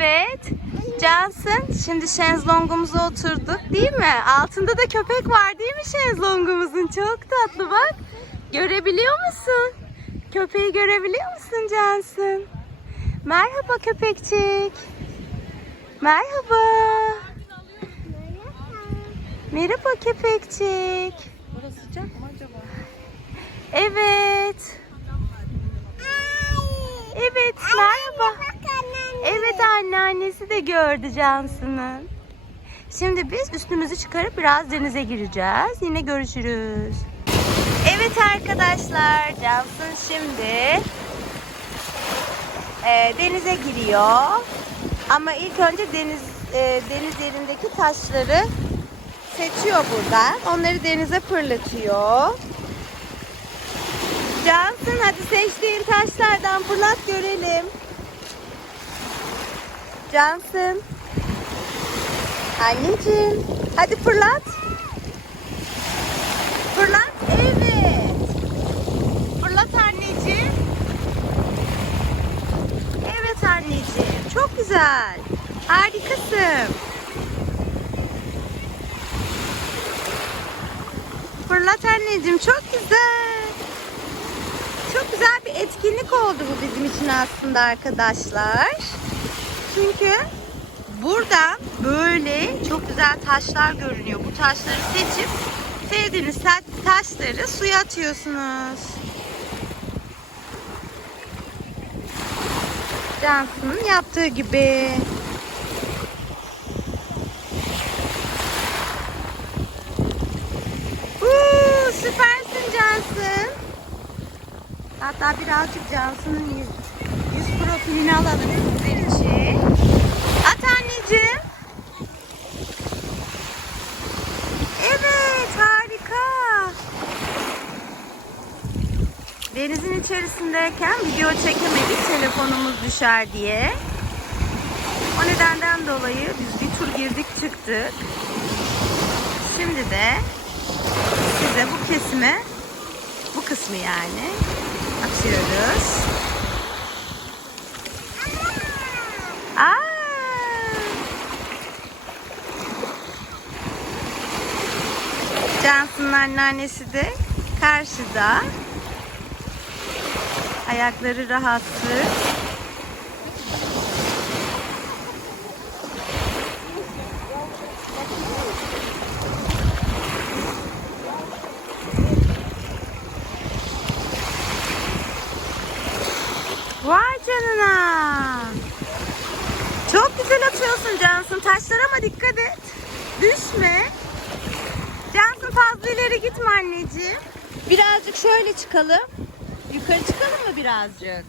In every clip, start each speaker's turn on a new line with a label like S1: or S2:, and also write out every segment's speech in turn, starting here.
S1: Evet. Cansın, şimdi şezlongumuza oturduk değil mi? Altında da köpek var değil mi şezlongumuzun? Çok tatlı bak. Görebiliyor musun? Köpeği görebiliyor musun Cansın? Merhaba köpekçik. Merhaba. Merhaba köpekçik.
S2: Burası sıcak mı acaba?
S1: Evet. Evet merhaba. Evet anneannesi de gördü Cansın'ın. Şimdi biz üstümüzü çıkarıp biraz denize gireceğiz. Yine görüşürüz. Evet arkadaşlar Cansın şimdi e, denize giriyor. Ama ilk önce deniz e, deniz yerindeki taşları seçiyor buradan. Onları denize fırlatıyor. Cansın hadi seçtiğin taşlardan fırlat görelim. Cansın. Anneciğim. Hadi fırlat. Fırlat. Evet. Fırlat anneciğim. Evet anneciğim. Çok güzel. Harikasın. Fırlat anneciğim. Çok güzel. Çok güzel bir etkinlik oldu bu bizim için aslında arkadaşlar. Çünkü buradan böyle çok güzel taşlar görünüyor. Bu taşları seçip sevdiğiniz ta- taşları suya atıyorsunuz. Cansın'ın yaptığı gibi. Uuu, süpersin Cansın. Hatta birazcık Cansu'nun profilini alalım sizler için. At anneciğim. Evet harika. Denizin içerisindeyken video çekemedik telefonumuz düşer diye. O nedenden dolayı biz bir tur girdik çıktık. Şimdi de size bu kesime bu kısmı yani atıyoruz. Aa! Cansın'ın anneannesi de karşıda. Ayakları rahatsız. Vay canına. Çok güzel atıyorsun Cansın. Taşlara ama dikkat et. Düşme. Cansın fazla ileri gitme anneciğim. Birazcık şöyle çıkalım. Yukarı çıkalım mı birazcık?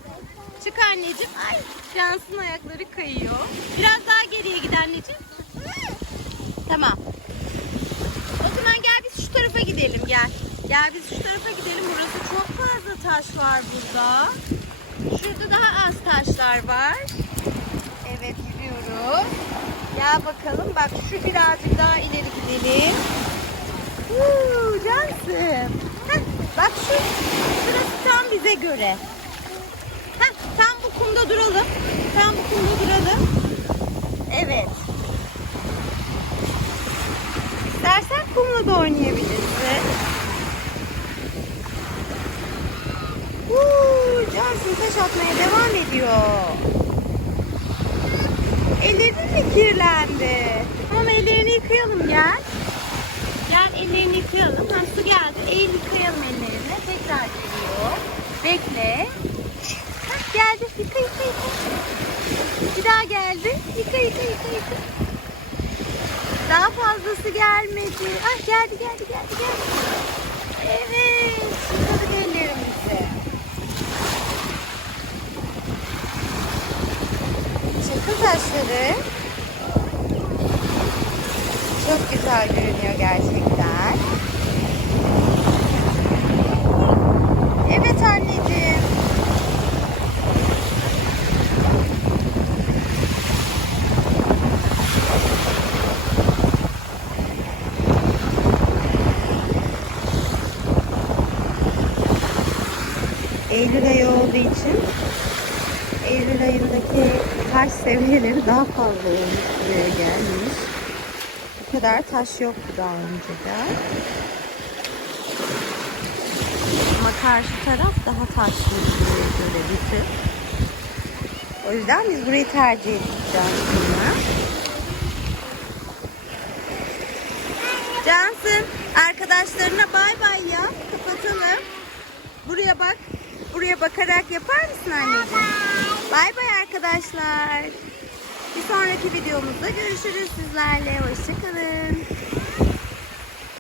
S1: Çık anneciğim. Ay Cansın ayakları kayıyor. Biraz daha geriye git anneciğim. Tamam. O zaman gel biz şu tarafa gidelim gel. Gel biz şu tarafa gidelim. Burası çok fazla taş var burada. Şurada daha az taşlar var. Evet yürüyoruz. Gel bakalım. Bak şu birazcık daha ileri gidelim. Uuu Cansın. Heh, bak şu şurası tam bize göre. Heh, tam bu kumda duralım. Tam bu kumda duralım. Evet. İstersen kumla da oynayabilirsin. Uuu Cansın taş atmaya devam ediyor. Ellerin mi kirlendi? Tamam ellerini yıkayalım gel. Ellerini yıkayalım. Hem su geldi. Eğil yıkayalım ellerini. Tekrar geliyor. Bekle. Hah, geldi. Yıka yıka yıka. Bir daha geldi. Yıka yıka yıka yıka. Daha fazlası gelmedi. Ah geldi geldi geldi geldi. Evet. Yıkadık ellerimizi. Çakıl taşları çok güzel görünüyor gerçekten. Evet anneciğim. Eylül ayı olduğu için Eylül ayındaki taş seviyeleri daha fazla olmuş buraya gelmiş. Bu kadar taş yoktu daha önceden. Ama karşı taraf daha taşlı göre bir tık. O yüzden biz burayı tercih edeceğiz sonra. Cansın arkadaşlarına bay bay ya. Kapatalım. Buraya bak. Buraya bakarak yapar mısın anneciğim? Bay bay arkadaşlar. Bir sonraki videomuzda görüşürüz sizlerle. Hoşçakalın.